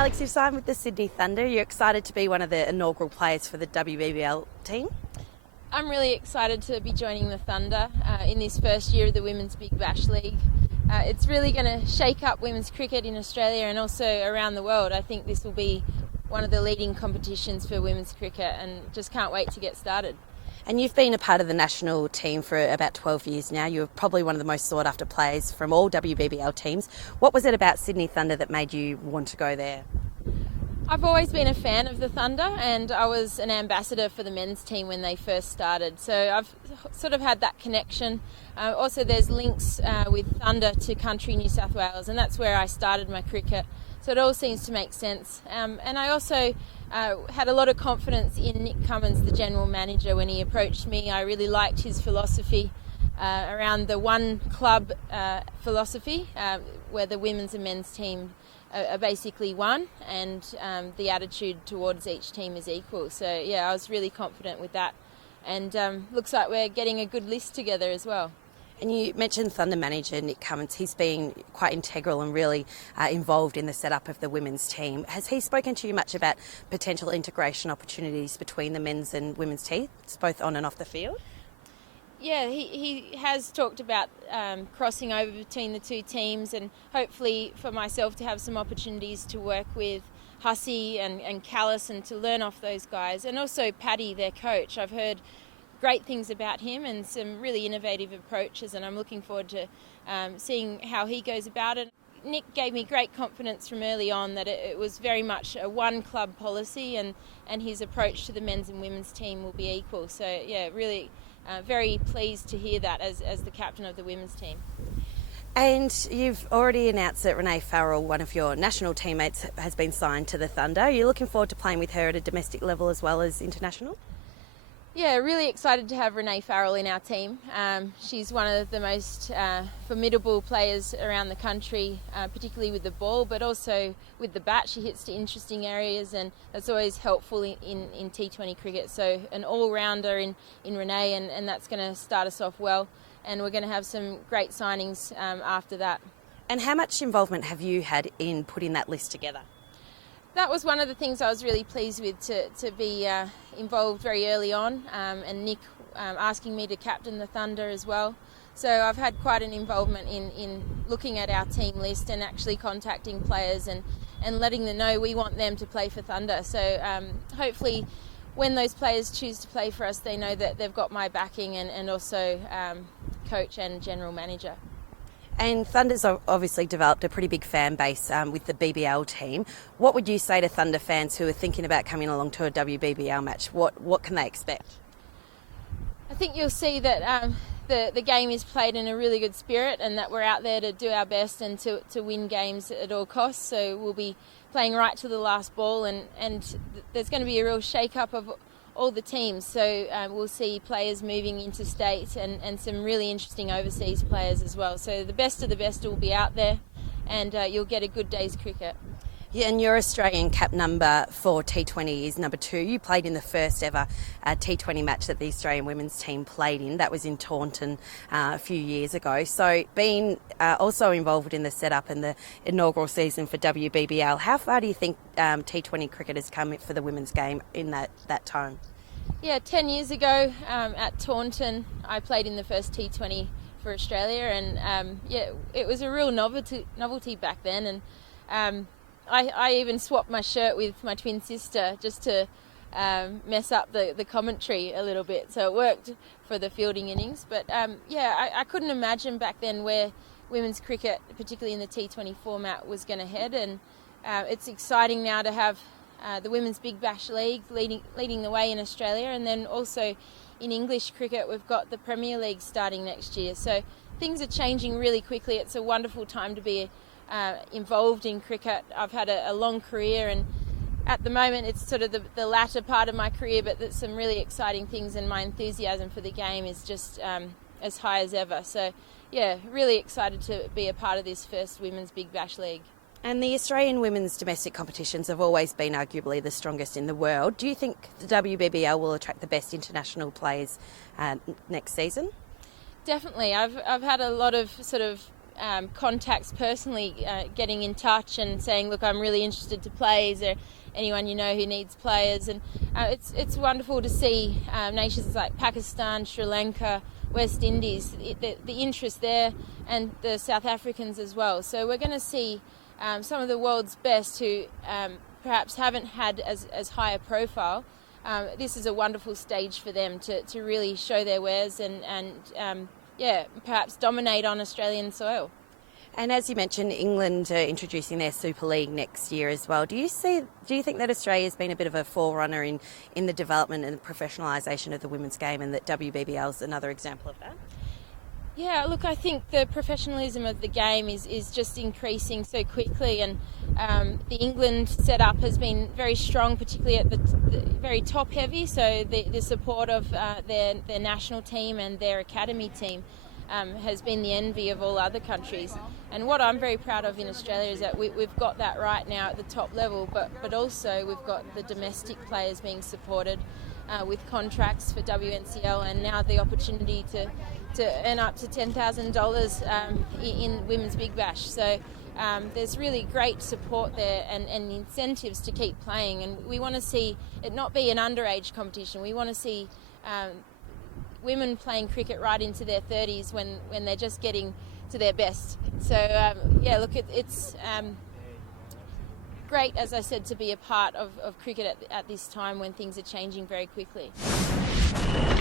Alex, you've signed with the Sydney Thunder. You're excited to be one of the inaugural players for the WBBL team? I'm really excited to be joining the Thunder in this first year of the Women's Big Bash League. It's really going to shake up women's cricket in Australia and also around the world. I think this will be one of the leading competitions for women's cricket and just can't wait to get started. And you've been a part of the national team for about 12 years now. You're probably one of the most sought after players from all WBBL teams. What was it about Sydney Thunder that made you want to go there? I've always been a fan of the Thunder, and I was an ambassador for the men's team when they first started. So I've sort of had that connection. Also, there's links with Thunder to country New South Wales, and that's where I started my cricket. So it all seems to make sense. And I also had a lot of confidence in Nick Cummins, the general manager, when he approached me. I really liked his philosophy around the one club philosophy, where the women's and men's team are basically one, and the attitude towards each team is equal. So yeah, I was really confident with that, and looks like we're getting a good list together as well. And you mentioned Thunder manager Nick Cummins. He's been quite integral and really involved in the setup of the women's team. Has he spoken to you much about potential integration opportunities between the men's and women's teams, both on and off the field? Yeah, he has talked about crossing over between the two teams, and hopefully for myself to have some opportunities to work with Hussey and Callis and to learn off those guys, and also Paddy, their coach. I've heard great things about him and some really innovative approaches, and I'm looking forward to seeing how he goes about it. Nick gave me great confidence from early on that it was very much a one club policy, and his approach to the men's and women's team will be equal. So yeah, really very pleased to hear that as the captain of the women's team. And you've already announced that Renee Farrell, one of your national teammates, has been signed to the Thunder. Are you looking forward to playing with her at a domestic level as well as international? Yeah, really excited to have Renee Farrell in our team. She's one of the most formidable players around the country, particularly with the ball, but also with the bat. She hits to interesting areas, and that's always helpful in T20 cricket. So an all-rounder in Renee, and that's going to start us off well. And we're going to have some great signings after that. And how much involvement have you had in putting that list together? That was one of the things I was really pleased with, to be involved very early on, and Nick asking me to captain the Thunder as well. So I've had quite an involvement in looking at our team list and actually contacting players and letting them know we want them to play for Thunder. So hopefully when those players choose to play for us, they know that they've got my backing, and also coach and general manager. And Thunder's obviously developed a pretty big fan base with the BBL team. What would you say to Thunder fans who are thinking about coming along to a WBBL match? What can they expect? I think you'll see that the game is played in a really good spirit, and that we're out there to do our best and to win games at all costs. So we'll be playing right to the last ball, and there's going to be a real shake-up of all the teams. So we'll see players moving interstate and some really interesting overseas players as well. So the best of the best will be out there, and you'll get a good day's cricket. Yeah, and your Australian cap number for T20 is number 2. You played in the first ever T20 match that the Australian women's team played in. That was in Taunton a few years ago. So being also involved in the setup and the inaugural season for WBBL, how far do you think T20 cricket has come for the women's game in that time? Yeah, 10 years ago at Taunton, I played in the first T20 for Australia, and it was a real novelty back then, and I even swapped my shirt with my twin sister just to mess up the commentary a little bit, so it worked for the fielding innings. But I couldn't imagine back then where women's cricket, particularly in the T20 format, was going to head, and it's exciting now to have the Women's Big Bash League leading the way in Australia, and then also in English cricket we've got the Premier League starting next year. So things are changing really quickly. It's a wonderful time to be involved in cricket. I've had a long career, and at the moment it's sort of the latter part of my career, but there's some really exciting things, and my enthusiasm for the game is just as high as ever. So yeah, really excited to be a part of this first Women's Big Bash League. And the Australian women's domestic competitions have always been arguably the strongest in the world. Do you think the WBBL will attract the best international players next season? Definitely. I've had a lot of sort of contacts personally, getting in touch and saying, look, I'm really interested to play. Is there anyone you know who needs players? And it's wonderful to see nations like Pakistan, Sri Lanka, West Indies, the interest there, and the South Africans as well. So we're going to see some of the world's best who perhaps haven't had as high a profile. This is a wonderful stage for them to really show their wares and perhaps dominate on Australian soil. And as you mentioned, England are introducing their Super League next year as well. Do you think that Australia's been a bit of a forerunner in the development and professionalisation of the women's game, and that WBBL is another example of that? Yeah, look, I think the professionalism of the game is just increasing so quickly, and the England setup has been very strong, particularly at the very top heavy, so the support of their national team and their academy team has been the envy of all other countries. And what I'm very proud of in Australia is that we've got that right now at the top level, but also we've got the domestic players being supported with contracts for WNCL, and now the opportunity to earn up to $10,000 in Women's Big Bash. So there's really great support there and incentives to keep playing. And we want to see it not be an underage competition. We want to see women playing cricket right into their 30s when they're just getting to their best. So look, it's great, as I said, to be a part of cricket at this time when things are changing very quickly.